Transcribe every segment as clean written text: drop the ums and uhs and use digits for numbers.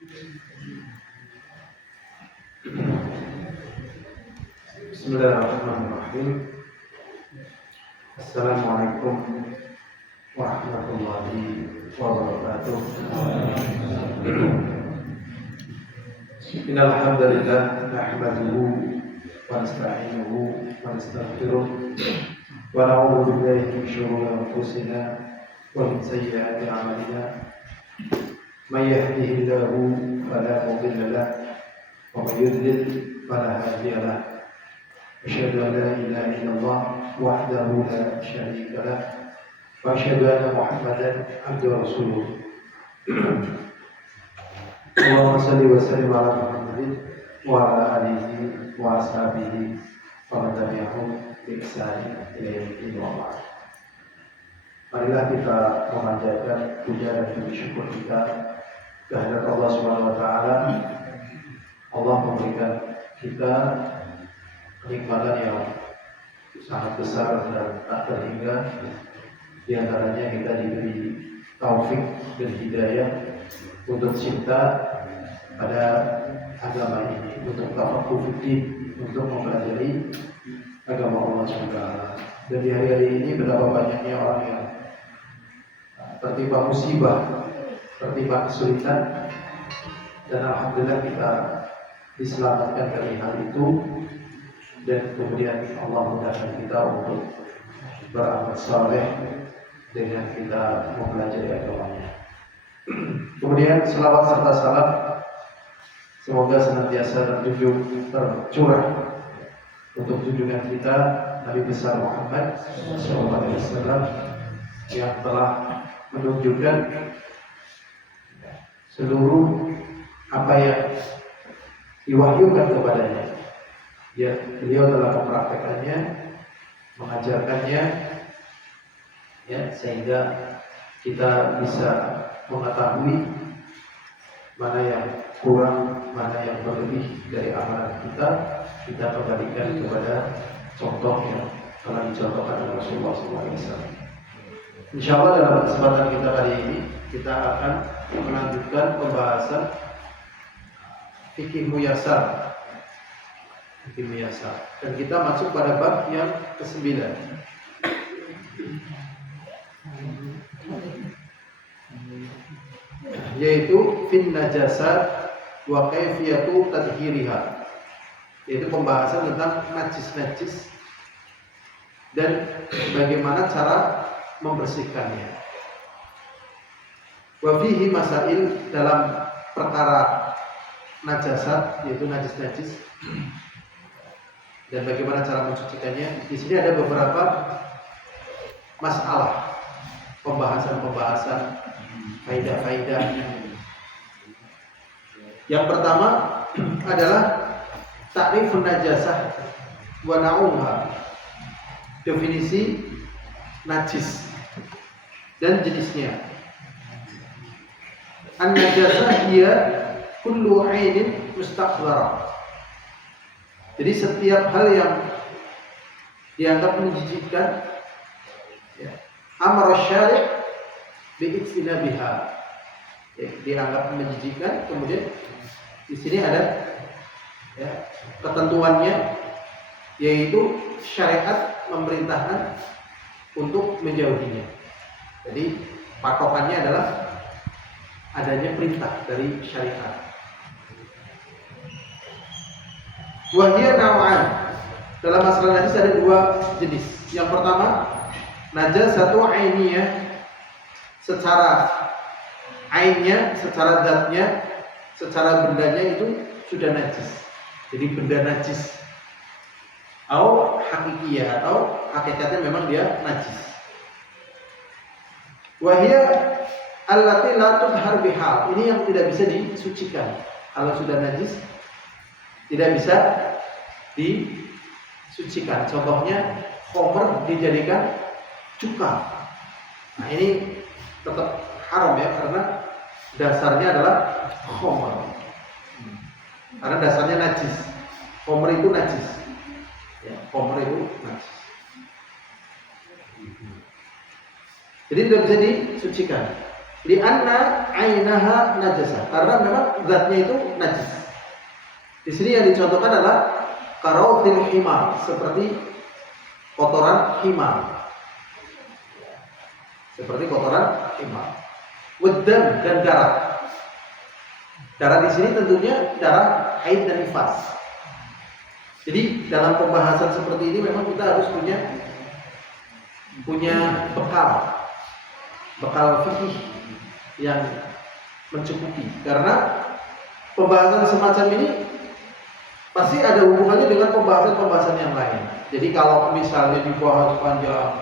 Bismillahirrahmanirrahim. Assalamualaikum warahmatullahi wabarakatuh. Innal hamdalillah nahmaduhu wa nasta'inuhu wa nastaghfiruh wa na'udzu billahi min shururi anfusina wa min sayyiati a'malina. May yahdihillahu fala mudilla lahu wa may yudlil fala hadiya lahu. Asyhadu an la ilaha illallah wahdahu la syarika lahu wa asyhadu anna Muhammadan abduhu wa rasuluh. Allahumma shalli wa sallim ala Muhammadin wa ala alihi wa ashabihi wa man tabi'ahum bi ihsan ila yaumil qiyamah. Marilah kita memanjatkan puja dan puji syukur kita kehadirat Allah Subhanahu wa taala. Allah memberikan kita kenikmatan yang sangat besar dan tak terhingga. Di antaranya kita diberi taufik dan hidayah untuk cinta pada agama ini, untuk tafaqquh fiddin, untuk mempelajari agama Allah SWT. Dan di hari-hari ini betapa banyaknya orang yang tertimpa musibah, tertimpa kesulitan, dan alhamdulillah kita diselamatkan dari hal itu. Dan kemudian Allah mudahkan kita untuk beramal saleh dengan kita mempelajari agamanya. Kemudian selawat serta salam semoga senantiasa tercurah untuk junjungan kita Nabi besar Muhammad SAW yang telah menunjukkan seluruh apa yang diwahyukan kepadanya. Beliau telah mempraktekannya, mengajarkannya, sehingga kita bisa mengetahui mana yang kurang, mana yang berlebih dari amalan kita. Kita kembalikan kepada contoh yang telah dicontohkan oleh Rasulullah SAW. Insyaallah dalam kesempatan kita kali ini kita akan melanjutkan pembahasan fikih muyasar. Dan kita masuk pada bab yang ke-9, yaitu fin najasat wa kaifiyatu tadhhiriha, yaitu pembahasan tentang najis-najis dan bagaimana cara membersihkannya. Wa fihi masail, dalam perkara najasat yaitu najis-najis dan bagaimana cara mencucikannya. Di sini ada beberapa masalah, pembahasan-pembahasan, faidah-faidah. Yang pertama adalah ta'rifun najasah wa na'uha, definisi najis dan jenisnya. An-najasah hiya kullu 'ainin mustaqdharah. Jadi setiap hal yang dianggap menjijikkan, amara syari' bi'itinabiha, dianggap menjijikkan. Kemudian di sini ada ketentuannya, yaitu syariat memerintahkan untuk menjauhinya. Jadi patokannya adalah adanya perintah dari syariat. Wahia naw'an, dalam masalah najis ada dua jenis. Yang pertama, najasatu ainiyah, secara ainnya, secara zatnya, secara bendanya itu sudah najis. Jadi benda najis. Atau hakikiyah, atau hakikatnya memang dia najis. Wahia allati la tudhar bihal, ini yang tidak bisa disucikan. Kalau sudah najis tidak bisa disucikan. Contohnya khamr dijadikan cuka. Nah ini tetap haram ya, karena dasarnya adalah khamr. Karena dasarnya najis. Khamr itu najis. Ya, khamr itu najis. Jadi tidak bisa disucikan. Lianna ainaha najasah, karena memang zatnya itu najis. Di sini yang dicontohkan adalah karautil himar, seperti kotoran himar. Seperti kotoran himar. Waddam, dan darah. Darah di sini tentunya darah haid dan nifas. Jadi dalam pembahasan seperti ini memang kita harus punya bekal fikih yang mencukupi, karena pembahasan semacam ini pasti ada hubungannya dengan pembahasan yang lain. Jadi kalau misalnya dibahas panjang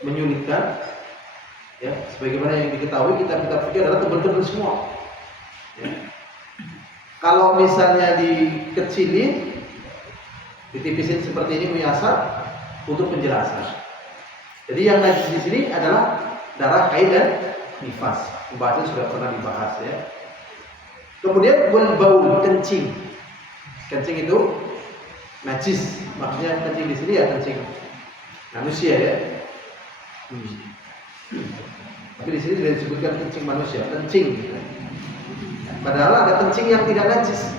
menyulitkan, ya, sebagaimana yang diketahui kitab-kitab fikih adalah tebal-tebal semua. Ya. Kalau misalnya dikecilin, ditipisin seperti ini muyasar untuk penjelasan. Jadi yang najis di sini adalah darah haid dan nifas. Pembahasan sudah pernah dibahas, ya. Kemudian wal baul, kencing. Kencing itu najis. Maksudnya kencing di sini ya kencing manusia, ya. Tapi di sini tidak disebutkan kencing manusia, kencing. Padahal ada kencing yang tidak najis.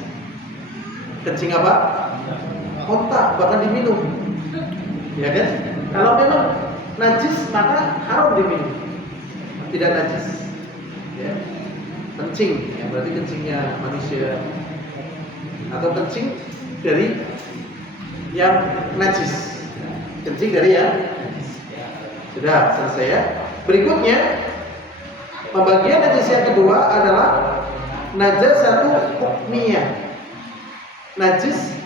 Kencing apa? Kontak, bahkan diminum. Ya kan? Kalau memang najis maka haram diminum. Tidak najis. Ya. Kencing, ya, berarti kencingnya manusia atau kencing dari yang najis. Kencing dari yang najis. Sudah selesai, ya. Berikutnya pembagian najis yang kedua adalah najasatu hukmiyah. Najis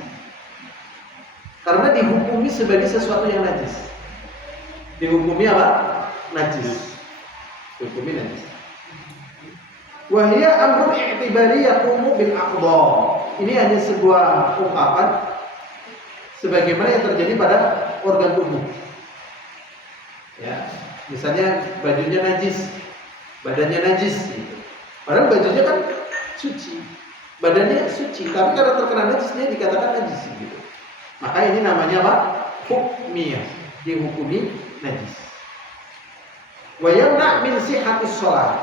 karena dihukumi sebagai sesuatu yang najis. Dihukumi apa? Najis. Dihukumi najis. Wahia amrun i'tibari yaqumu bil aqdha. Ini hanya sebuah ungkapan sebagaimana yang terjadi pada organ tubuh. Ya, misalnya bajunya najis, badannya najis gitu. Padahal bajunya kan suci, badannya suci, tapi karena terkena najis dia dikatakan najis gitu. Maka ini namanya apa? Hukmiyah, dihukumi najis. Wa yamna min sihhatis shalah.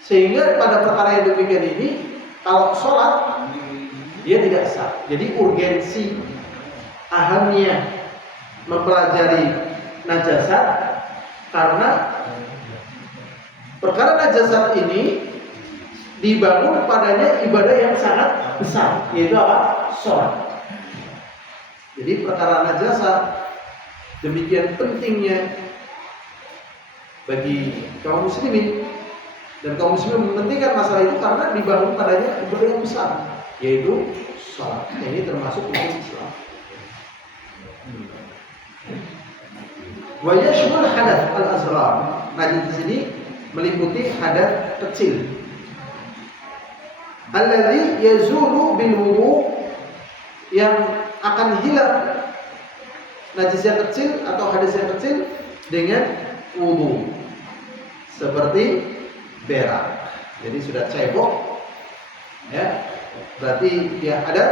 Sehingga pada perkara yang demikian ini, kalau sholat dia tidak sah. Jadi urgensi ahamnya mempelajari najasat, karena perkara najasat ini dibangun padanya ibadah yang sangat besar, yaitu apa? Sholat. Jadi perkara najasat demikian pentingnya bagi kaum muslimin, dan kaum muslimin mementingkan masalah itu karena dibangun padanya ibadah yang besar, yaitu sholat. Ini termasuk hukum Islam. Wa yashmul hadath al-asghar. Najis di sini meliputi hadath kecil. Alladzi yazulu bil wudu, yang akan hilang najis yang kecil atau hadas yang kecil dengan wudu. Seperti berak. Jadi sudah cebok, ya, berarti dia ada,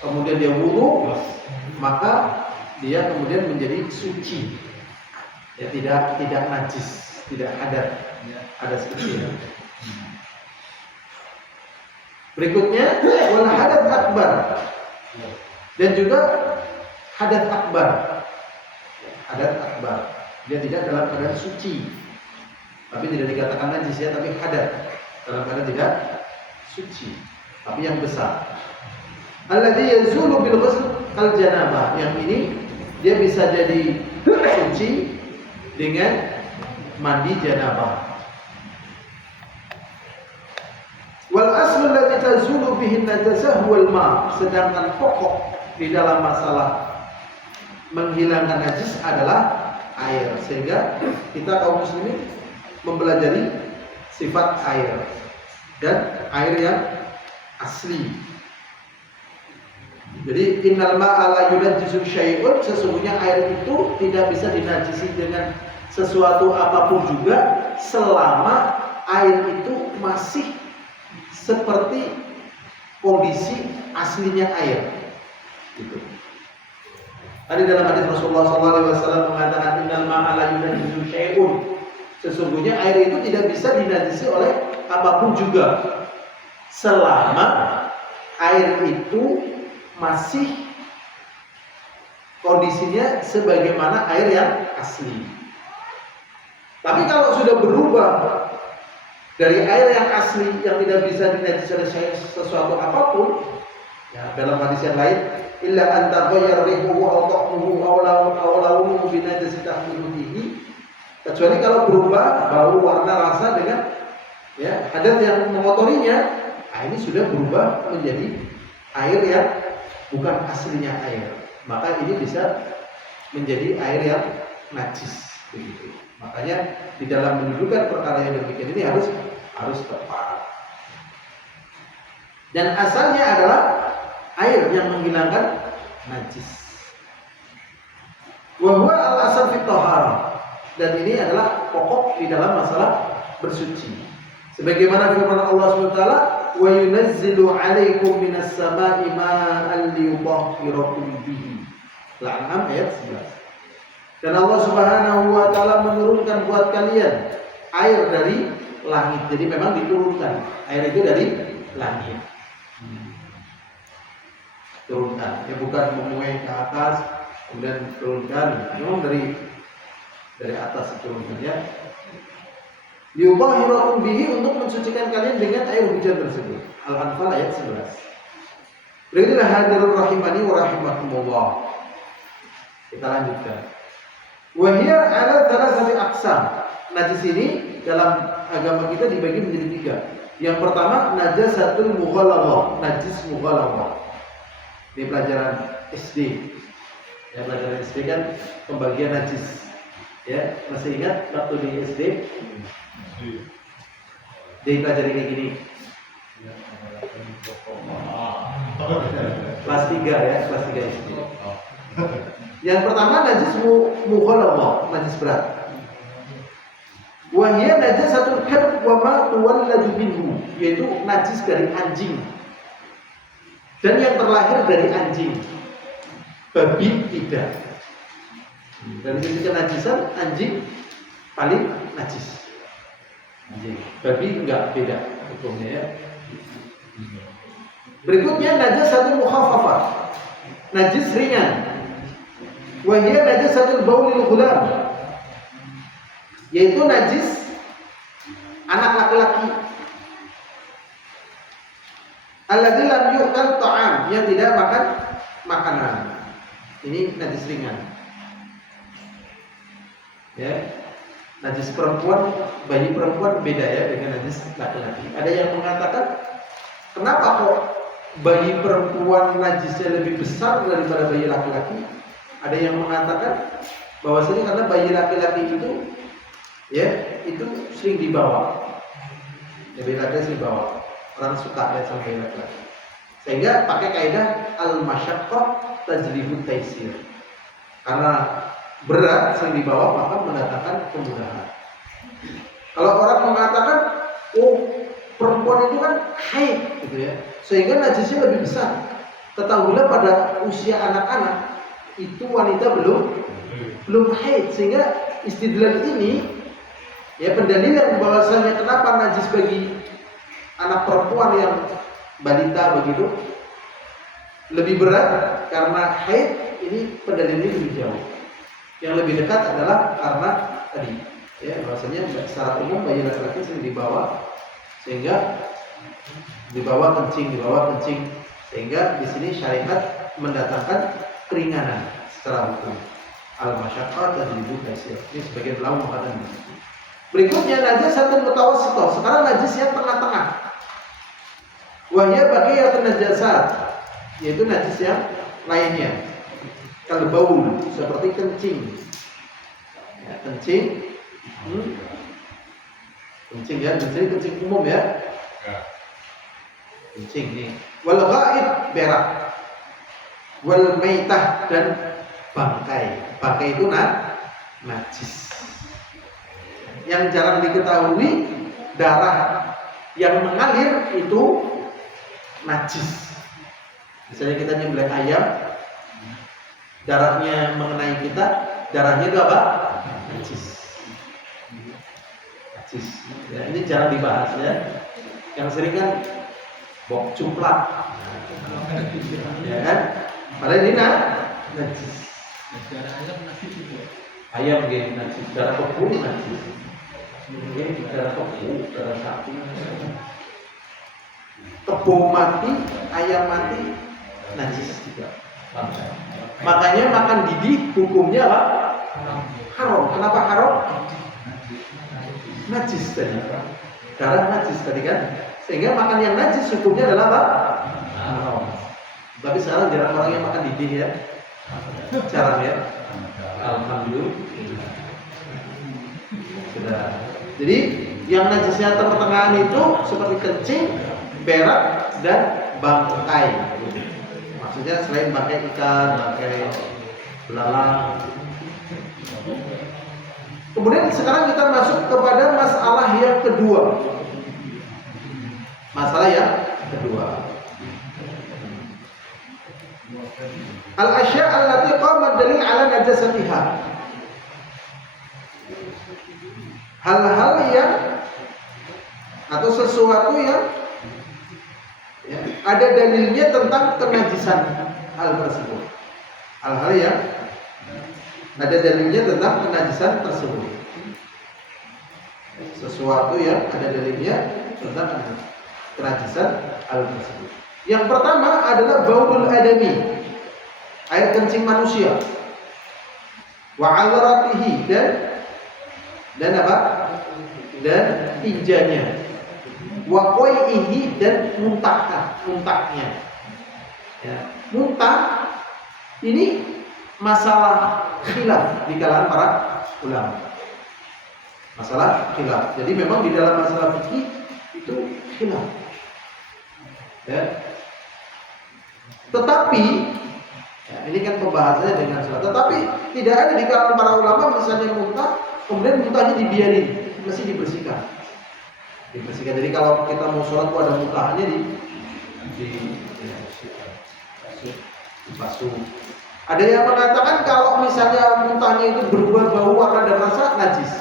kemudian dia wudu, maka dia kemudian menjadi suci. Ya, tidak najis, tidak hadas kecil. Berikutnya wal hadath akbar, dan juga hadath akbar. Hadath akbar, dia tidak dalam keadaan suci, tapi tidak dikatakan najis, ya, tapi hadath dalam keadaan tidak suci, tapi yang besar. Alladzi yazulu bil ghusl kal janabah, yang ini dia bisa jadi suci dengan mandi janabah. Wal aslu alladzi tazulu bihi najasah wal ma, sedangkan pokok di dalam masalah menghilangkan najis adalah air. Sehingga kita kaum muslimin mempelajari sifat air, dan air yang asli. Jadi innal ma'a la yunajjisu syai'un, sesungguhnya air itu tidak bisa dinajisi dengan sesuatu apapun juga selama air itu masih seperti kondisi aslinya air. Gitu. Tadi dalam hadis Rasulullah SAW mengatakan innal ma'a la yunajjisu syai'un, Sesungguhnya air itu tidak bisa dinajisi oleh apapun juga, selama air itu masih kondisinya sebagaimana air yang asli. Tapi kalau sudah berubah dari air yang asli yang tidak bisa dinajisi oleh sesuatu apapun, ya, dalam hadis yang lain, illa an taghayyara rihuhu aw ta'muhu aw launuhu bi najasi tahmiluhi, kecuali kalau berubah bau, warna, rasa dengan ya hadat yang mengotorinya, nah ini sudah berubah menjadi air yang bukan aslinya air, maka ini bisa menjadi air yang najis begitu. Makanya di dalam mendudukan perkara yang demikian ini harus tepat. Dan asalnya adalah air yang menghilangkan najis. Wa huwa al-asal fi thaharah. Dan ini adalah pokok di dalam masalah bersuci. Sebagaimana firman Allah SWT, wa yunazzilu 'alaikum minas sama'i ma'an liyutahhirakum bihi. Al-An'am ayat 11. Dan Allah Subhanahu wa taala menurunkan buat kalian air dari langit. Jadi memang diturunkan. Air itu dari langit. Turunkan. Ya bukan memuai ke atas kemudian turunkan. Memang dari atas turunkannya. Yudhahirakum bihi, untuk mensucikan kalian dengan air hujan tersebut. Al-Anfal ayat 11. Berikutlah hadirul rahimani wa rahimakumullah. Kita lanjutkan. Wa hiya ala thalathati aqsam. Najis ini dalam agama kita dibagi menjadi 3. Yang pertama najasatul mughalladhah, najis mughalladhah. Ini pelajaran SD. Ya, pelajaran SD kan pembagian najis. Ya, masih ingat waktu di SD? Dipelajari kayak gini. Kelas 3 ya, kelas 3 SD. Yang pertama najis mughalladhah, najis berat. Wa hiya najasatul kalb wa ma tuwalladu minhu, yaitu najis dari anjing dan yang terlahir dari anjing. Babi tidak. Dari sisi kenajisan anjing paling najis. Anjing. Babi enggak, beda hukumnya ya. Berikutnya najasatul mukhaffafah, najis ringan. Wa hiya najasatul baulil ghulam, yaitu najis anak laki-laki. Alladzi lam yu'kal ta'am, yang tidak makan makanan. Ini najis ringan. Ya. Najis perempuan, bayi perempuan beda ya dengan najis laki-laki. Ada yang mengatakan, kenapa kok bayi perempuan najisnya lebih besar daripada bayi laki-laki? Ada yang mengatakan bahwasanya karena bayi laki-laki itu ya itu sering dibawa, ya bayi laki-laki sering dibawa, orang suka ya sama bayi laki-laki, sehingga pakai kaidah al-masyaqqah tajlibut taisir, karena berat sering dibawa maka mendatangkan kemudahan. Kalau orang mengatakan oh perempuan itu kan haid gitu ya, sehingga najisnya lebih besar, ketahuilah pada usia anak-anak itu wanita belum haid, sehingga istidlal ini ya pendalilan bahwasanya kenapa najis bagi anak perempuan yang balita begitu lebih berat karena haid, ini pendalilannya lebih jauh. Yang lebih dekat adalah karena tadi ya bahwasanya secara umum bayi laki-laki sering dibawa, sehingga dibawa kencing, sehingga di sini syariat mendatangkan keringanan secara hukum. Al-masyaqqah tajlibut taisir. Ini sebagian ulama mengatakan begitu. Berikutnya najasatun mutawassithah. Sekarang najis yang tengah-tengah. Wa hiya baqiyatun najasat, yaitu najis yang lainnya. Kalau baul seperti kencing. Ya, kencing. Kencing ya, kencing umum ya. Kencing nih. Wal ghaib, berak. Wal maitah, dan bangkai. Bangkai itu najis. Yang jarang diketahui, darah yang mengalir itu najis. Misalnya kita nyembelih ayam, darahnya mengenai kita, darahnya itu apa? Najis. najis. Ya, ini jarang dibahas ya. Yang sering kan bok cumplak, ya kan? Padahal ini najis. Ayam gitu najis, darah kebo najis. Ini darah kebo, darah sapi. Kebo mati, ayam mati, najis juga. Makanya makan didih hukumnya apa? Haram. Kenapa haram? Najis tadi. Darah najis tadi kan. Sehingga makan yang najis hukumnya adalah apa? Haram. Tapi sekarang jarang orang yang makan didih ya. Jarang ya. Alhamdulillah. Sudah. Jadi yang najisnya pertengahan itu seperti kencing, berak, dan bangkai. Maksudnya selain bangkai ikan, bangkai belalang. Kemudian sekarang kita masuk kepada masalah yang kedua. Masalah yang kedua. Al-asya' allati qama dalil ala najasatiha. Hal-hal yang atau sesuatu yang ya, ada dalilnya tentang kenajisan hal tersebut. Hal-hal yang ada dalilnya tentang kenajisan tersebut. Sesuatu yang ada dalilnya tentang kenajisan hal tersebut. Yang pertama adalah baulul adami, air kencing manusia. Wa 'alratihi, dan apa? Dan tinjanya. Wa qaihi, dan muntahnya. Ya, muntah ini masalah khilaf di kalangan para ulama. Masalah khilaf. Jadi memang di dalam masalah fikih itu khilaf. Ya. Tetapi ya, ini kan pembahasannya dengan salah. Tetapi tidak ada di kalangan para ulama misalnya muntah, kemudian muntahnya dibiarin, mesti dibersihkan. Dibersihkan. Jadi kalau kita mau sholat tuh ada muntahannya dibasuh. Ada yang mengatakan kalau misalnya muntahnya itu berubah bau, warna dan rasa, najis.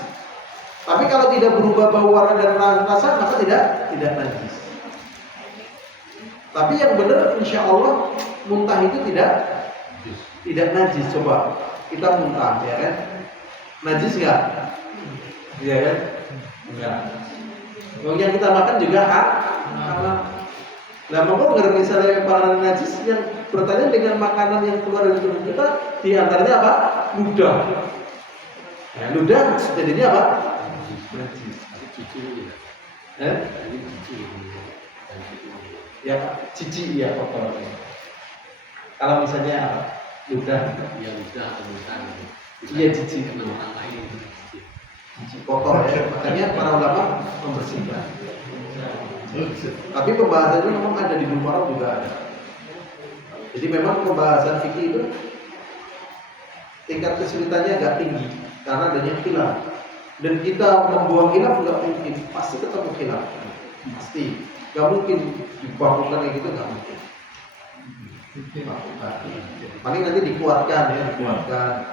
Tapi kalau tidak berubah bau, warna dan rasa, maka tidak najis. Tapi yang benar insya Allah muntah itu tidak najis. Coba kita muntah, ya kan? Najis nggak? Iya kan? Enggak. Yang kita makan juga halal. Nah, maka nggak misalnya makanan najis yang bertanya dengan makanan yang keluar dari tubuh kita, di antaranya apa? Ludah. Nah, ludah jadinya apa? Najis. Ya, cici ya kotor. Kalau misalnya ludah, ya ludah atau misalnya, iya cici kotor ya. Makanya para ulama membersihkan. Tapi pembahasannya memang ada di Bukhari juga ada. Jadi memang pembahasan fikih itu tingkat kesulitannya agak tinggi karena adanya khilaf. Dan kita membuang khilaf nggak mungkin, pasti ketemu khilaf, pasti. Gak mungkin dibakukan kayak gitu, gak mungkin. Paling nanti dikuatkan ya, dikuatkan.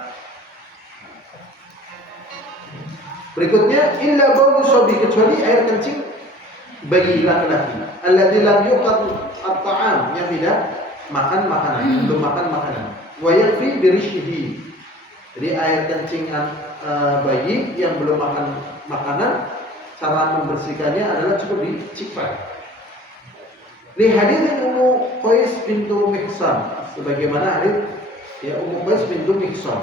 Berikutnya illa baulu sobi, kecuali air kencing bagi laki-laki. Alladzi lam yuqad at-ta'am, yang tidak makan makanan, belum makan makanan. Wa yakfi birishihi. Jadi air kencing bayi yang belum makan makanan, cara membersihkannya adalah cukup diciprek. Li hadits Ummu Qais bintu Mihsan, sebagaimana hadits ya Ummu Qais bintu Mihsan.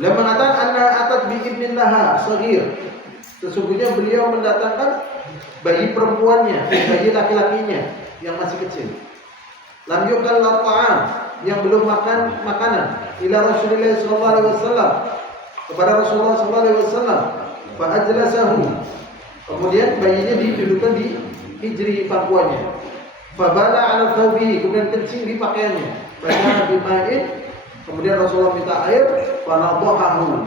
Beliau mengatakan anna atat bi ibnin laha shaghir. Sesungguhnya beliau mendatangkan bayi perempuannya, bayi laki-lakinya yang masih kecil. Lam yukal ta'am, yang belum makan makanan. Ila Rasulullah sallallahu alaihi wasallam, kepada Rasulullah sallallahu alaihi wasallam. Fa ajlasahu. Kemudian bayinya didudukkan di hijri pangkuannya. Fabala 'ala thawbihi, kemudian kencing di pakaiannya. Banyak bima'in, kemudian Rasulullah minta air, fa nadhahu.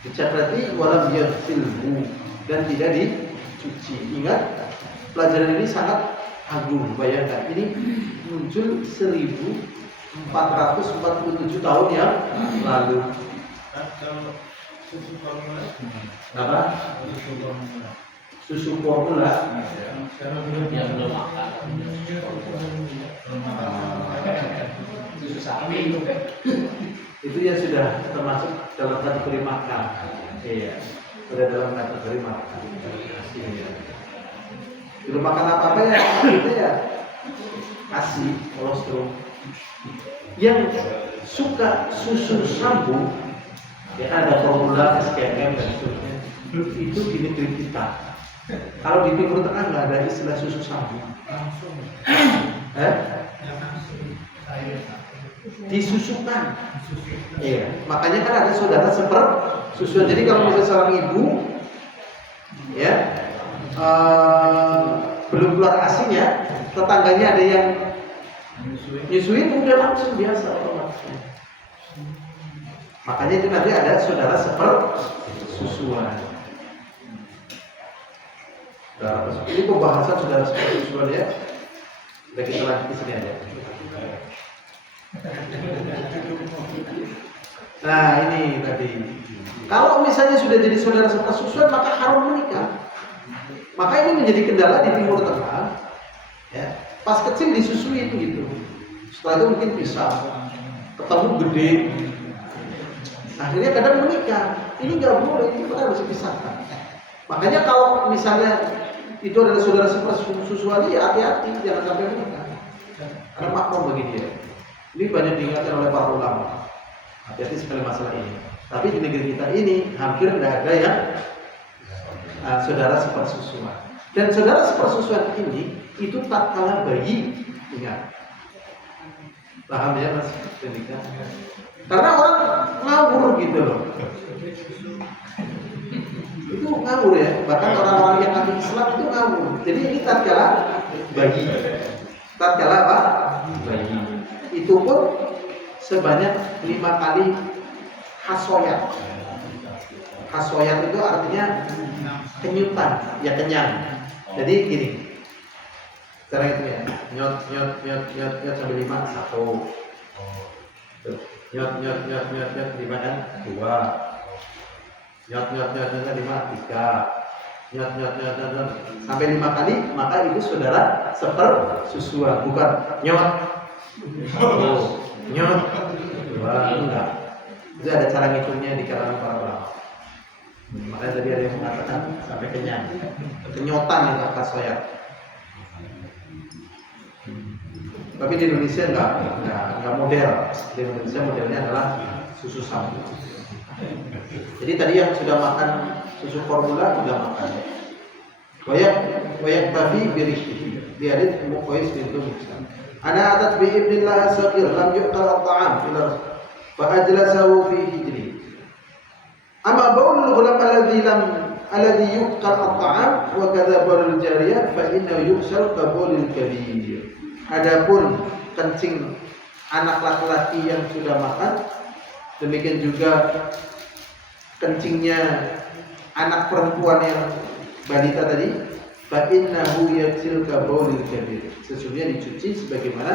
Dicaprati walam yaghsilhu, dan tidak dicuci. Ingat, pelajaran ini sangat agung. Bayangkan, ini muncul 1447 tahun yang lalu. Apa? Susu formula. Yang belum makan. Susu sapi. Itu ya sudah termasuk dalam kategori makan. Iya, sudah dalam kategori makan. Iya. Belum makan apa-apa ya, itu ya ASI, kolostrum. Yang suka susu sambung, ya ada formula SKM dan seterusnya. Itu di negeri kita. Kalau di Timur Tengah nggak ada istilah susu sambung. Disusukan. Iya. Makanya kan ada saudara sepersusuan. Jadi kalau misalnya seorang ibu, ya belum keluar asinya, tetangganya ada yang nyusuin, udah langsung biasa otomatis. Makanya itu nanti ada saudara sepersusuan. Ini pembahasan saudara sepersusuan ya. Udah kita lanjut ke sini aja. Nah ini tadi. Kalau misalnya sudah jadi saudara sepersusuan maka haram menikah. Maka ini menjadi kendala di Timur Tengah. Ya, pas kecil disusuin gitu. Setelah itu mungkin pisah. Ketemu gede. Akhirnya kadang menikah. Ini nggak boleh, ini kita harus pisahkan. Makanya kalau misalnya itu adalah saudara sepersusuan, ya hati-hati jangan sampai menikah. Karena makmum bagi dia. Ini banyak diingatkan oleh para ulama. Hati-hati sekali masalah ini. Tapi di negeri kita ini hampir tidak ada yang saudara sepersusuan. Dan saudara sepersusuan ini itu tak kalah bayi, ingat. Paham ya Mas Denika? Karena orang ngawur gitu loh. Itu ngawur ya. Bahkan orang-orang yang anti Islam itu ngawur. Jadi ini tak kalah bayi. Tak kalah apa? Bayi. Itu pun sebanyak 5 kali hasoyat. Hasoyat itu artinya kenyutan, ya kenyang. Jadi gini, cara itu ya, nyot sampai 5, 1. Nyot 5 kan 2. Nyot 5, 3. Nyot sampai 5 kali, maka itu saudara sepersusuan, bukan nyot 1, nyot 2, enggak. Itu ada cara ngitungnya di kalangan para ulama. Makanya tadi ada yang mengatakan sampai kenyang, kenyotan itu kasoyat. Tapi di Indonesia enggak model. Di Indonesia modelnya adalah susu sambung. Jadi tadi yang sudah makan susu formula sudah makan. Wayak tafi birihi. Biarit muqais bintu Musa. Ana atat bi ibnillah saqir lam yuqal at-ta'am ila fa ajlasahu fi hijri. Amma baulul ghulam alladhi yuqal at-ta'am wa kadza baulul jariyah fa innahu yuqsal ka baulil kabir. Adapun kencing anak laki-laki yang sudah makan, demikian juga kencingnya anak perempuan yang balita tadi, fa innahu yaksil ka baulil kabir. Sesungguhnya dicuci sebagaimana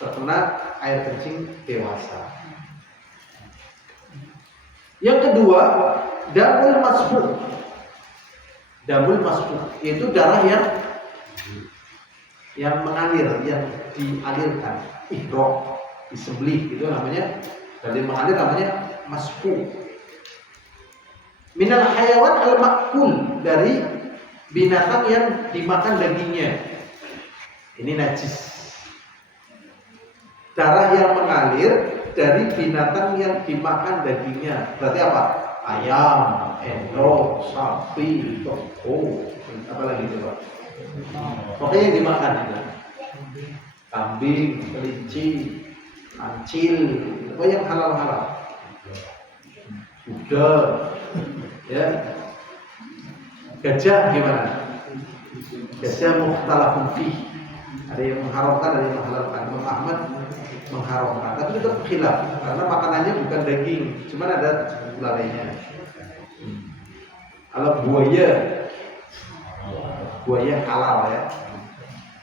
terkena air kencing dewasa. Yang kedua, damul masfuh. Damul masfuh yaitu darah yang mengalir, yang dialirkan, ihraq, disembelih, itu namanya. Dari mengalir namanya masfuh. Minal hayawan al-ma'kul, dari binatang yang dimakan dagingnya. Ini najis. Darah yang mengalir dari binatang yang dimakan dagingnya. Berarti apa? Ayam, endok, sapi, toko, apa lagi itu Pak? Pokoknya yang dimakan itu. Kambing, kelinci, kancil, pokoknya yang halal-halal. Kuda, ya. Gajah gimana? Gajah mukhtalafun fih. Ada yang mengharamkan, ada yang menghalalkan. Imam Ahmad mengharamkan, tapi tetap khilaf karena makanannya bukan daging, cuma ada lalainya. Kalau buaya halal ya.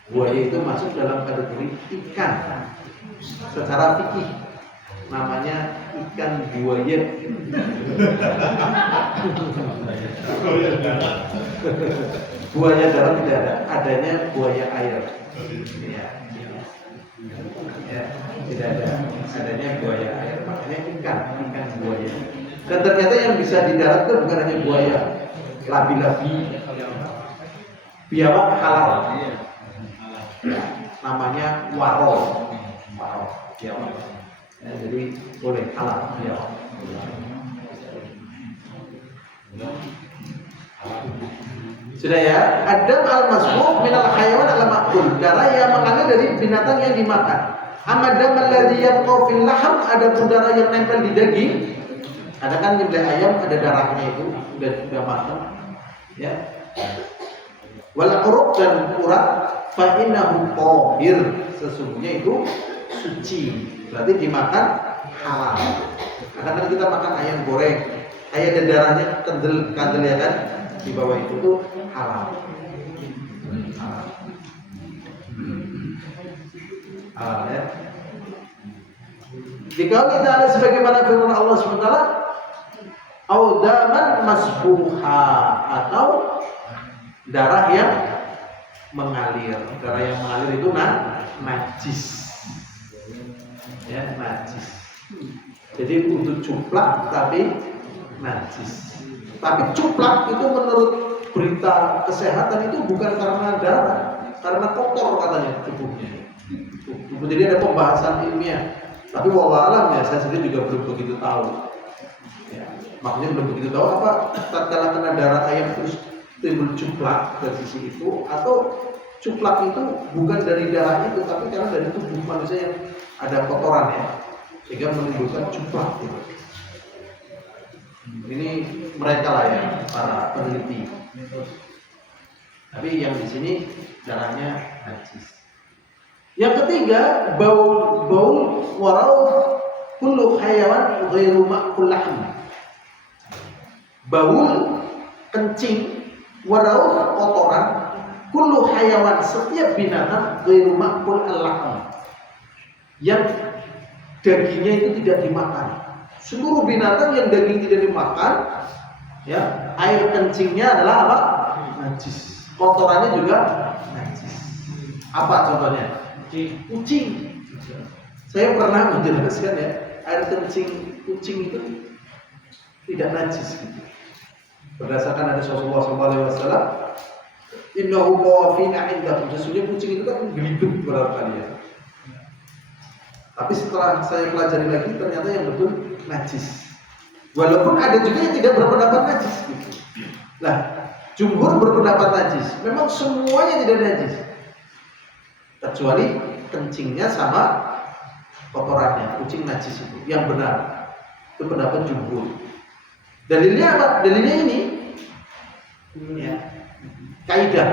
Buaya itu masuk dalam kategori ikan secara fikih. namanya ikan buaya. Buaya darat tidak ada, adanya buaya air. Ya. Ya, tidak ada, adanya buaya air, makanya ikan buaya. Dan ternyata yang bisa di darat itu bukan hanya buaya, labi-labi, biawak halal. Ya, namanya waro, biawak. Ya, jadi boleh halal biawak. Sudah ya, Adam al-masbuh minal hayawan al-ma'kul, darah yang mengalir dari binatang yang dimakan. Amadam alladhi yabqa fil laham, ada darah yang nempel di daging. Ada kan nyembelih ayam ada darahnya itu, sudah matang. Ya. Wal uruq dan urat fa innahu tahir, sesungguhnya itu suci. Berarti dimakan halal. Kadang-kadang kita makan ayam goreng, ayam dan darahnya kandel ya kan? Di bawah itu tuh halal. Halal ya. Jika kita ada sebagaimana firman Allah SWT, audaman masbuha, atau darah yang mengalir. Darah yang mengalir itu najis. Ya, najis. Jadi untuk cuplak tapi najis. Tapi cuplak itu menurut berita kesehatan itu bukan karena darah, karena kotor katanya tubuhnya. Jadi ada pembahasan ilmiah. Tapi wallahualam ya, saya sendiri juga belum begitu tahu. Ya, makanya belum begitu tahu apa tatkala kena darah ayam terus timbul cuplak dari sisi itu, atau cuplak itu bukan dari darah itu, tapi karena dari tubuh manusia yang ada kotoran ya, sehingga menimbulkan cuplak gitu. Ini mereka lah ya, para peneliti. Tapi yang di sini darahnya najis. Yang ketiga, baul warau kullu hayawan ghairu ma'kul lahm. Baul, kencing, warau kotoran, kullu hayawan, setiap binatang ghairu ma'kul lahm, yang dagingnya itu tidak dimakan. Seluruh binatang yang daging tidak dimakan, ya, air kencingnya adalah apa? Najis. Kotorannya juga najis. Apa contohnya? Kucing. Saya pernah menjelaskan ya, air kencing kucing itu tidak najis. Berdasarkan hadis Rasulullah SAW, innahu qawafina indakum, sesungguhnya kucing itu kan gelibet beberapa kali ya. Tapi setelah saya pelajari lagi, ternyata yang betul najis. Walaupun ada juga yang tidak berpendapat najis gitu. Nah, jumhur berpendapat najis. Memang semuanya tidak najis, kecuali kencingnya sama kotorannya. Kucing najis itu yang benar. Itu pendapat jumhur. Dalilnya apa? Dalilnya ini ya, kaidah.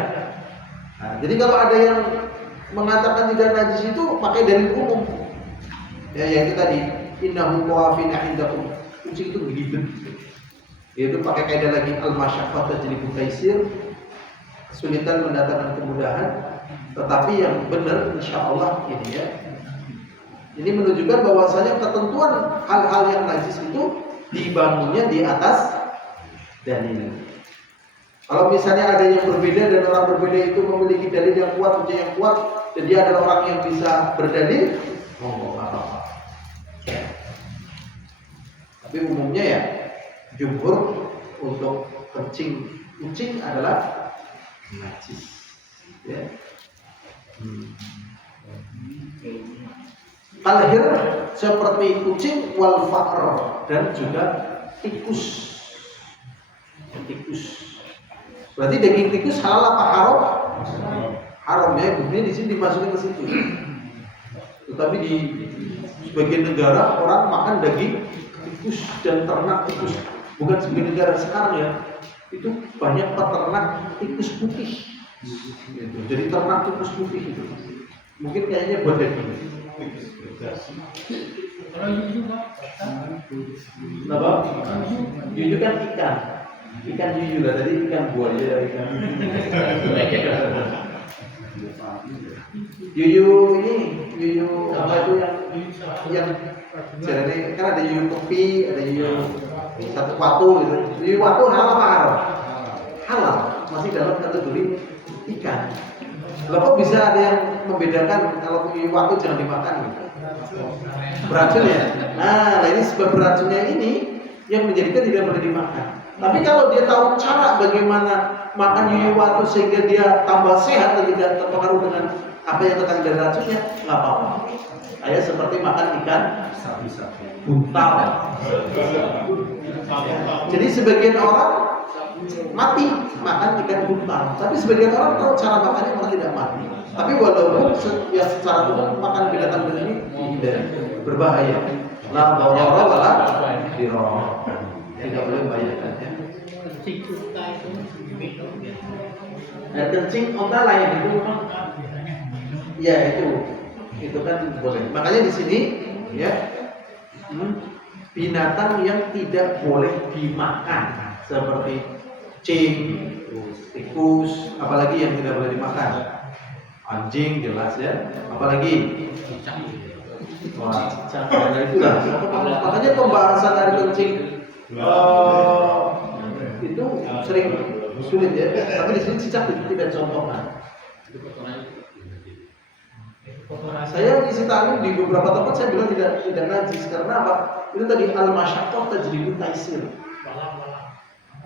Nah, jadi kalau ada yang mengatakan tidak najis itu pakai dalil umum. Ya, yang tadi innahu qawafina indakum, kucing itu gelibet. Yaitu pakai kaidah lagi al-masyaqqah tajlibu taisir, kesulitan mendatangkan kemudahan. Tetapi yang benar insyaallah ini ya, ini menunjukkan bahwasanya ketentuan hal-hal yang najis itu dibangunnya di atas dalil. Kalau misalnya ada yang berbeda dan orang berbeda itu memiliki dalil yang kuat, hujah yang kuat, dan dia adalah orang yang bisa berdalil, monggo apa-apa. Tapi umumnya ya, jumhur untuk kencing kucing adalah najis. Ya. Kalhir seperti kucing, wal faqr, dan juga tikus. Tikus. Berarti daging tikus halal apa haram? Haram ya, buktinya di sini dimasukin ke situ. Tetapi di sebagian negara orang makan daging tikus dan ternak tikus. Bukan sebagian negara sekarang ya, itu banyak peternak tikus putih. Gitu. Jadi ternak tikus putih itu. Mungkin kayaknya buat daging. Kalau yuyu Pak, Kenapa? Yuyu kan ikan. Ikan yuyu lah, tadi ikan buaya, ikan yuyu ini, yuyu apa itu yang Jadi kan ada yuyu kopi, ada yuyu satu watu gitu. Yuyu watu halal apa haram? Halal, masih dalam kategori ikan. Lalu kok bisa ada yang membedakan kalau yuyu watu jangan dimakan gitu? Beracun ya? Nah ini sebab beracunnya ini yang menjadikan tidak boleh dimakan. Tapi kalau dia tahu cara bagaimana makan yuyu watu sehingga dia tambah sehat dan tidak terpengaruh dengan apa yang terkandung dari racunnya, nggak apa-apa. Kayak seperti makan ikan buntal. Jadi sebagian orang mati makan ikan buntal, tapi sebagian orang tahu cara makannya malah tidak mati. Tapi walaupun ya secara umum makan binatang ini dihindari, berbahaya. La darara wala dirar. Tidak boleh membahayakan ya. Air kencing onta lain itu, ya itu kan boleh. Makanya di sini ya binatang yang tidak boleh dimakan seperti cing, tikus, apalagi yang tidak boleh dimakan. Anjing jelas ya, apalagi wah, cicak. Nah, itulah. Makanya pembahasan air kencing itu sering sulit ya. Tapi di sini cicak tidak contohkan. Saya ngisi taklim di beberapa tempat saya bilang tidak najis karena apa? Itu tadi al-masyaqqah tajlibut taisir.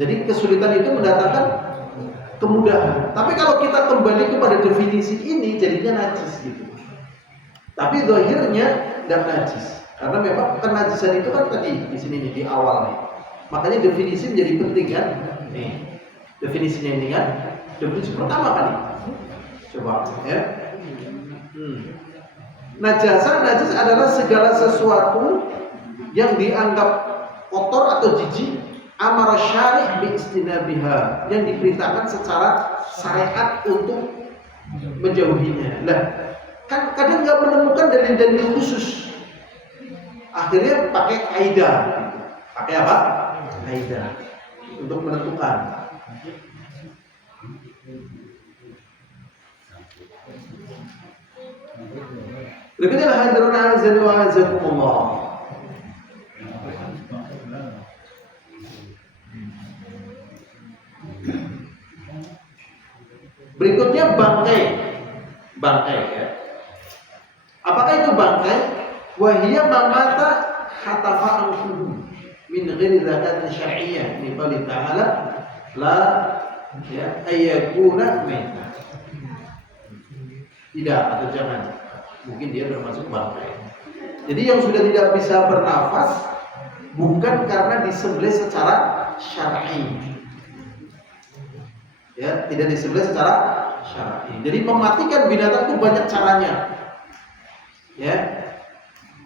Jadi kesulitan itu mendatangkan kemudahan. Tapi kalau kita kembali kepada definisi ini jadinya najis gitu. Tapi zahirnya tidak najis. Karena memang kenajisan itu kan tadi di sini nih, di awal nih. Makanya definisi menjadi penting kan? Nih. Definisinya ini kan. Definisi pertama kali. Coba ya. Najis adalah segala sesuatu yang dianggap kotor atau jijik amara syari' bi istinabiha, yang diperintahkan secara syariat untuk menjauhinya. Lah, kan kadang nggak menemukan dalil-dalil khusus. Akhirnya pakai kaidah. Pakai apa? Kaidah untuk menentukan. Berikutnya hadirun azan wa azakumullah. Berikutnya bangkai ya. Apakah itu bangkai? Wahiyya mamata hatafa anfuhu min ghairi zakatin syar'iyyah. Ini qali ta'ala la ya ayyakuna maita. Tidak atau jangan. Mungkin dia termasuk bangkai. Jadi yang sudah tidak bisa bernafas bukan karena disembelih secara syar'i. Ya, tidak disembelih secara syar'i. Jadi mematikan binatang itu banyak caranya. Ya.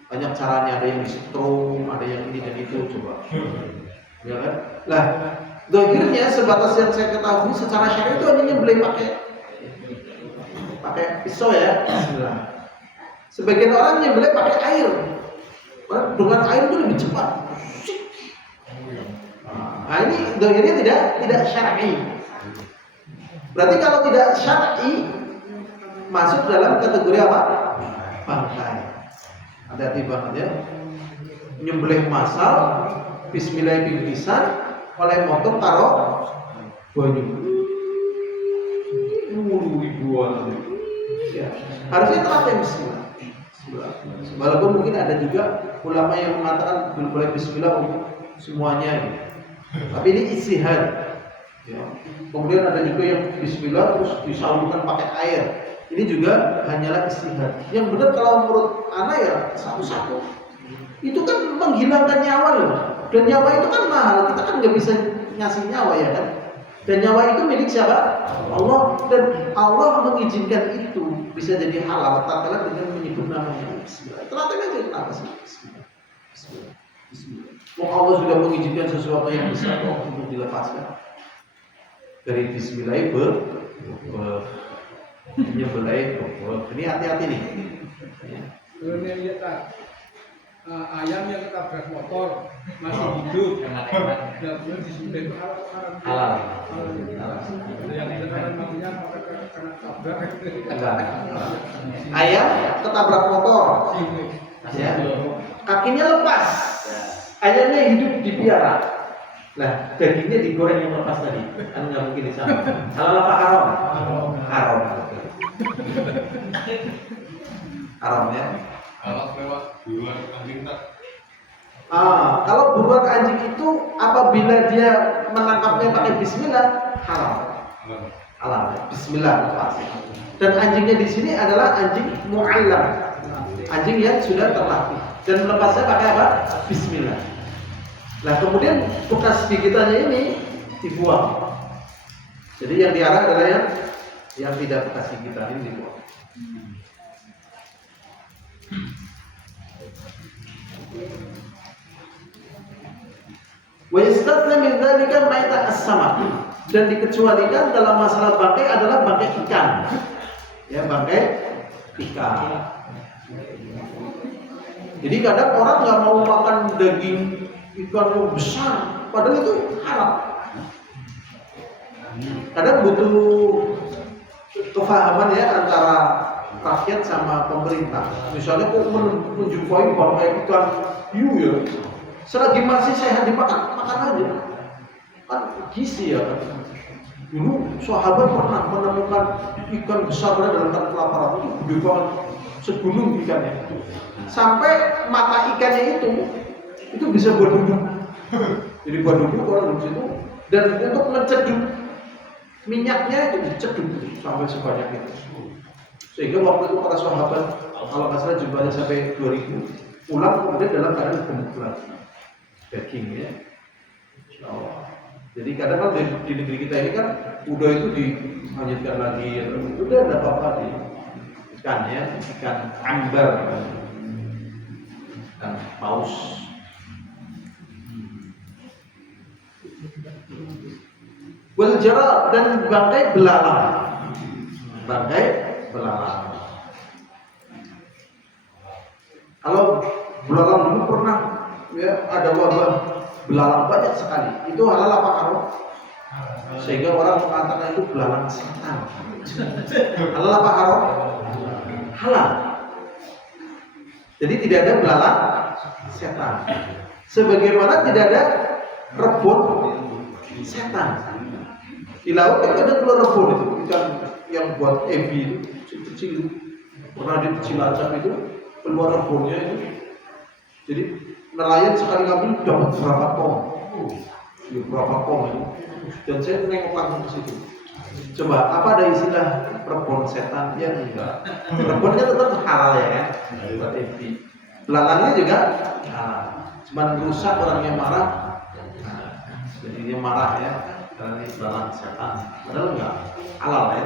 Banyak caranya, ada yang disetrum, ada yang ini dan itu coba. Ya kan? Lah, zahirnya sebatas yang saya ketahui secara syar'i itu hanya nyembelih pakai pisau ya. Bismillah. Sebagian orang nyembelih pakai air. Dengan air itu lebih cepat. Nah, ini zahirnya tidak syar'i. Berarti kalau tidak syar'i masuk dalam kategori apa? Bangkai. Hati-hati banget ya. Nyembelih massal, bismillah pingsan, oleh motor taruh banyu. Ribuan. Ya. Harusnya terakhir bismillah. Walaupun mungkin ada juga ulama yang mengatakan belum boleh bismillah untuk semuanya gitu. Tapi ini ijtihad. Ya. Kemudian ada juga yang bismillah terus disalurkan pakai air. Ini juga hanyalah ijtihad. Yang benar kalau menurut ana ya satu-satu. Itu kan menghilangkan nyawa loh. Dan nyawa itu kan mahal. Kita kan nggak bisa ngasih nyawa ya kan. Dan nyawa itu milik siapa? Allah. Dan Allah mengizinkan itu bisa jadi halal tatkala dengan menyebut namanya bismillah. Telaten aja kenapa sih? Bismillah. Allah sudah mengizinkan sesuatu yang besar untuk dilepaskan. Dari bismillah ini hati-hati nih. Ayam yang ketabrak motor masih hidup, dan kemudian disembelih itu Halal. Yang benar maksudnya karena tabrak. Ayam ketabrak motor. Ya. kakinya lepas, ayamnya hidup dipiara. Nah, dagingnya digoreng yang lepas tadi, kan nggak mungkin di sana. Halal apa haram? Haram. Haram ya. Kalau lewat buruan anjing tak. Kalau buruan anjing itu apabila dia menangkapnya pakai bismillah, halal. Halal. Bismillah itu asli. Dan anjingnya di sini adalah anjing mu'allam. Anjing yang sudah terlatih dan melepasnya pakai apa? Bismillah. Nah, kemudian bekas gigitannya ini dibuang. Jadi yang diarah adalah yang tidak bekas gigitan ini dibuang. Wa yastatna min dzalika maita as-samak, dan dikecualikan dalam masalah bangkai adalah bangkai ikan. Ya, bangkai ikan. Jadi kadang orang nggak mau makan daging ikan yang besar, padahal itu haram. Kadang butuh kefahaman ya antara rakyat sama pemerintah. Misalnya kok menjumpai bangkai ikan hiu ya, selagi masih sehat dimakan, makan aja. Kan gizi ya kan. Dulu sahabat pernah menemukan ikan besar dalam kelaparan, itu gede banget, segunung ikannya. Sampai mata ikannya itu bisa buat duduk. Jadi buat duduk orang duduk situ, dan untuk mencedup minyaknya itu diceduk sampai sebanyak itu. Sehingga waktu itu para sahabat, kalau nggak salah jumlahnya sampai 2000, pulang kemudian dalam keadaan gemuk lagi dagingnya. Jadi kadang kan di negeri kita ini kan udah itu dilanjutkan lagi, udah ada apa-apa di ikannya, ikan ambar, ikan paus. Wal jarad, dan bangkai belalang. Bangkai belalang. Kalau belalang dulu pernah ya ada wabah belalang banyak sekali. Itu halal apa haram? Sehingga orang mengatakan itu belalang setan. Halal apa haram? Halal. Jadi tidak ada belalang setan. Sebagaimana tidak ada rebun setan. Di laut kan ada telur rebun itu, ikan yang buat ebi itu kecil. Pernah di Cilacap itu keluar rebunnya itu. Jadi nelayan sekali ngambil dapat berapa ton? Berapa ton itu? Dan saya nengok langsung ke situ. Coba apa ada istilah rebun setan? Ya enggak. Rebunnya tetap halal ya kan? Buat ebi. Belalangnya juga halal. Cuman rusak orang yang marah. Jadi dia marah ya. Karena ini belalang setan, padahal enggak halal ya.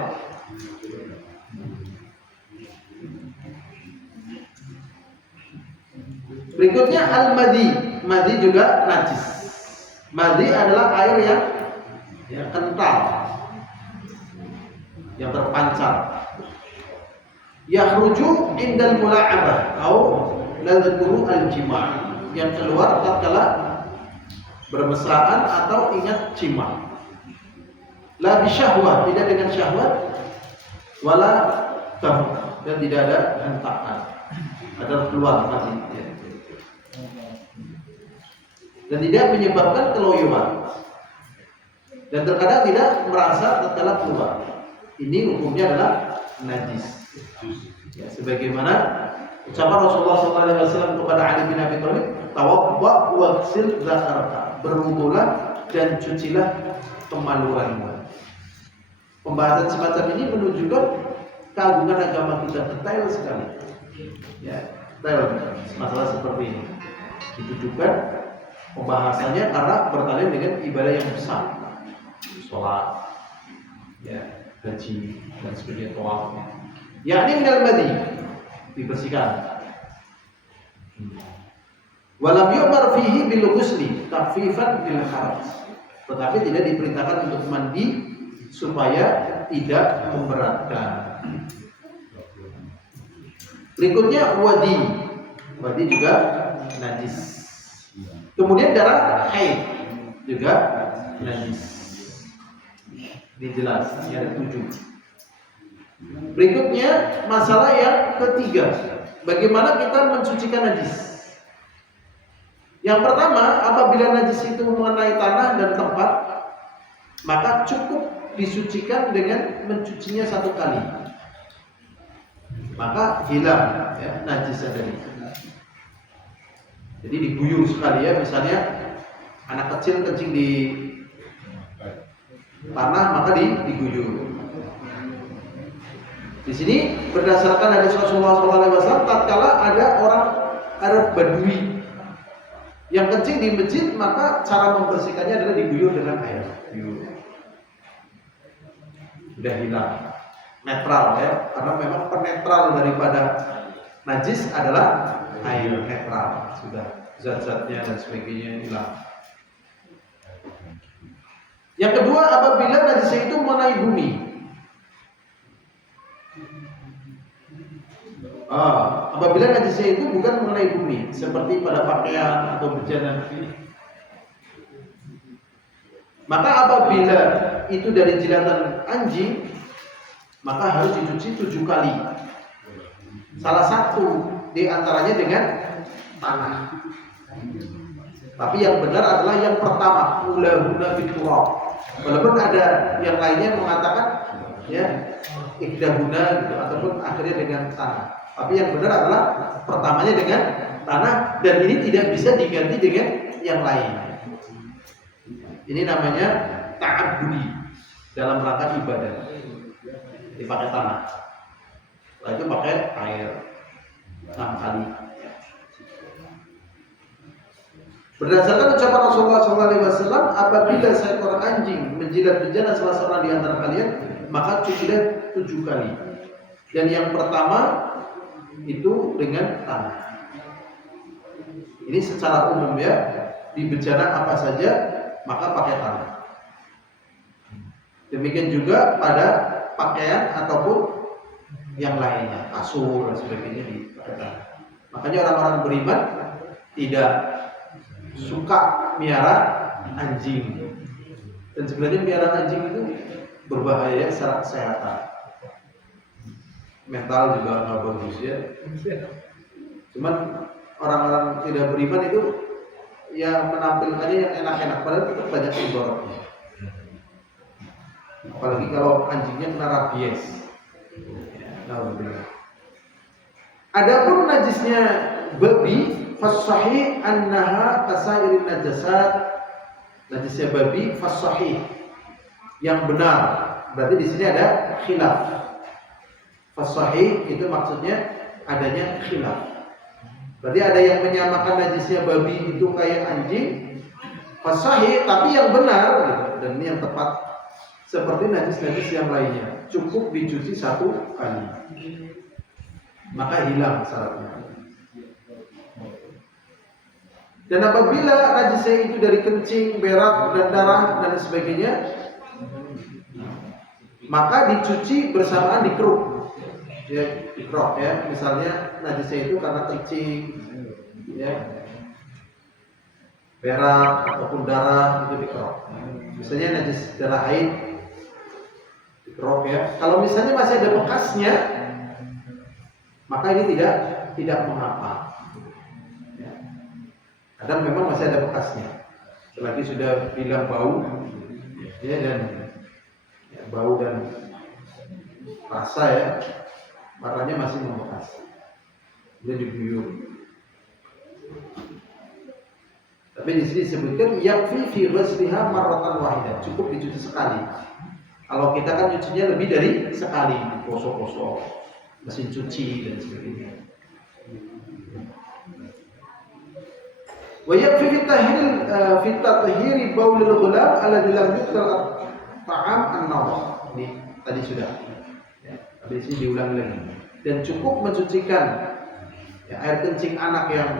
Berikutnya al-madhi. Madhi juga najis. Madhi adalah air yang kental, yang terpancar. Yakhruju indal mula'abah atau ladhkuru al-jima', yang keluar tatkala bermesraan atau ingat jima'. La bisyahwah, tidak dengan syahwat, wala tahu, dan tidak ada hentakan, ada keluar mati, dan tidak menyebabkan keloyohan, dan terkadang tidak merasa tatkala keluar. Ini hukumnya adalah najis. Ya, sebagaimana ucapan Rasulullah SAW kepada Ali bin Abi Thalib, tawadda waghsil dzakarka, berwudulah dan cucilah kemaluanmu. Pembahasan semacam ini menunjukkan keagungan agama kita, detail sekali. Ya, detail masalah seperti ini. Ditujukan pembahasannya karena berkaitan dengan ibadah yang besar, sholat, ya, haji dan sebagainya, tawaf. Yakni minal madhi, dibersihkan. Walam yu'mar fihi bil ghusli takfifan bil haraj. Tetapi tidak diperintahkan untuk mandi supaya tidak memberatkan. Berikutnya wadi. Wadi juga najis. Kemudian darah haid juga najis. Ini jelas, ada 7. Berikutnya masalah yang ketiga, bagaimana kita mensucikan najis. Yang pertama, apabila najis itu mengenai tanah dan tempat, maka cukup disucikan dengan mencucinya 1 kali. Maka hilang ya, najis tadi. Jadi diguyur sekali ya, misalnya anak kecil kencing di tanah maka diguyur. Di sini berdasarkan hadis Rasulullah SAW, tatkala ada orang Arab Badui yang kencing di masjid, maka cara membersihkannya adalah diguyur dengan air. Sudah hilang, netral ya, karena memang penetral daripada najis adalah air, netral, sudah zat-zatnya dan sebagainya hilang. Yang kedua, apabila najisnya itu mengenai bumi. Apabila najisnya itu bukan mengenai bumi, seperti pada pakaian atau bejana, maka apabila itu dari jilatan anjing, maka harus dicuci 7 kali. Salah satu di antaranya dengan tanah. Tapi yang benar adalah yang pertama, ulahuna fiturah. Walaupun ada yang lainnya mengatakan ya ikdahuna gitu, ataupun akhirnya dengan tanah. Tapi yang benar adalah pertamanya dengan tanah, dan ini tidak bisa diganti dengan yang lain. Ini namanya ta'abbudi dalam rangka ibadah. Dipakai tanah. Setelah itu pakai air 6 kali. Berdasarkan ucapan Rasulullah SAW, apabila seekor anjing menjilat bejana salah seorang di antara kalian, maka cucilah 7 kali. Dan yang pertama itu dengan tanah. Ini secara umum ya, di bejana apa saja maka pakai tanah. Demikian juga pada pakaian ataupun yang lainnya, kasur dan sebagainya dipakai tanah. Makanya orang-orang beriman tidak suka miara anjing. Dan sebenarnya miara anjing itu berbahaya secara kesehatan. Mental juga nggak bagus ya. Cuman orang-orang tidak beriman itu ya menampilkannya yang enak-enak, padahal itu banyak mudaratnya. Apalagi kalau anjingnya kena rabies. Adapun najisnya babi, fasahih annaha kasairin najasat. Najisnya babi fasahih, yang benar. Berarti di sini ada khilaf. Fasahih itu maksudnya adanya khilaf. Berarti ada yang menyamakan najisnya babi itu kayak anjing. Fasahih tapi yang benar gitu. Dan ini yang tepat, seperti najis-najis yang lainnya, cukup dicuci 1 kali, maka hilang syaratnya. Dan apabila najisnya itu dari kencing, berak, dan darah dan sebagainya, maka dicuci bersamaan dikeruk. Ya, dikerok ya. Misalnya najisnya itu karena kencing, ya, berak ataupun darah, itu dikerok. Misalnya najis darah haid, dikerok ya. Kalau misalnya masih ada bekasnya, maka ini tidak mengapa. Ya. Kadang memang masih ada bekasnya. Selagi sudah bilang bau, ya, dan ya, bau dan rasa ya, warnanya masih membekas. Dia diguyur. Tapi di sini disebutkan yakfi fi ghusliha marratan wahidah, cukup dicuci sekali. Kalau kita kan cucinya lebih dari sekali, gosok-gosok, mesin cuci dan sebagainya. Wa yakfi fi tathhiri baulil ghulam alladhi lam yuqtal ta'am an-nawah. Ini tadi sudah. Ya, habis ini diulang lagi. Dan cukup mencucikan ya, air kencing anak yang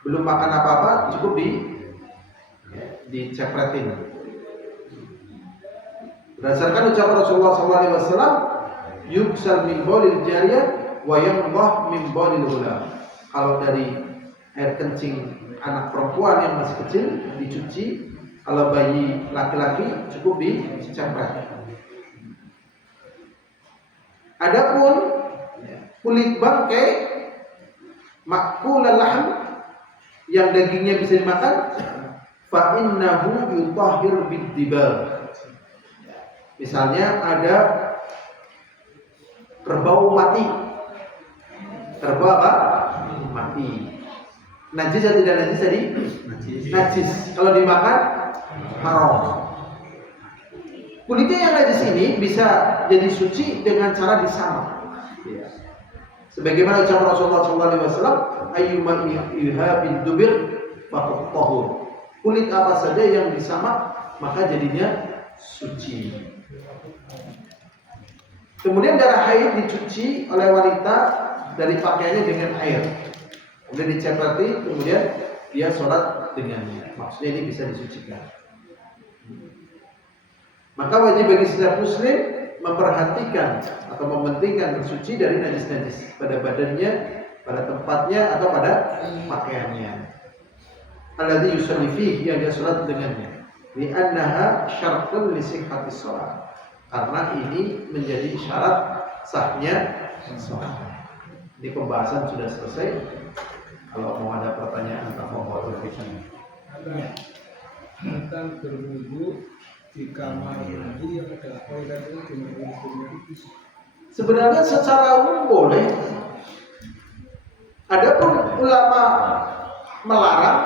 belum makan apa-apa, cukup dicepretin. Berdasarkan ucapan Rasulullah SAW, yuksal min baulil jariyah wa yamdah min baulil ghulam. Kalau dari air kencing anak perempuan yang masih kecil dicuci, kalau bayi laki-laki cukup dicepret. Adapun kulit bangkai makul lahm yang dagingnya bisa dimakan, fa innahu yutahhir bid-dibal. Misalnya ada kerbau mati. Kerbau apa? Mati. Najis atau tidak najis tadi? Najis. Kalau dimakan haram. Kulitnya yang najis ini bisa jadi suci dengan cara disamak. Sebagaimana ucapan Rasulullah SAW, ayyuma ihabin dubir faqad tahur. Kulit apa saja yang disamak maka jadinya suci. Kemudian darah haid dicuci oleh wanita dari pakaiannya dengan air. Kemudian diceprati, kemudian dia sholat dengannya. Maksudnya ini bisa disucikan. Maka wajib bagi setiap muslim memperhatikan atau mementingkan bersuci dari najis-najis pada badannya, pada tempatnya atau pada pakaiannya. Alladzi yusalli fihi, yang dia sholat dengannya. Li'annaha syartun li sihhatis shalah. Karena ini menjadi syarat sahnya sholat. Ini pembahasan sudah selesai. Kalau mau ada pertanyaan atau mau berbicara, tentang berwudu di kamar mandi yang ada toilet itu gimana hukumnya itu? sebenarnya secara umum boleh. Adapun ulama melarang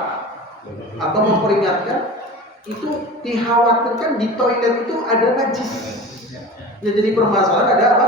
atau memperingatkan, itu dikhawatirkan di toilet itu ada najis. Ya, jadi permasalahan ada apa?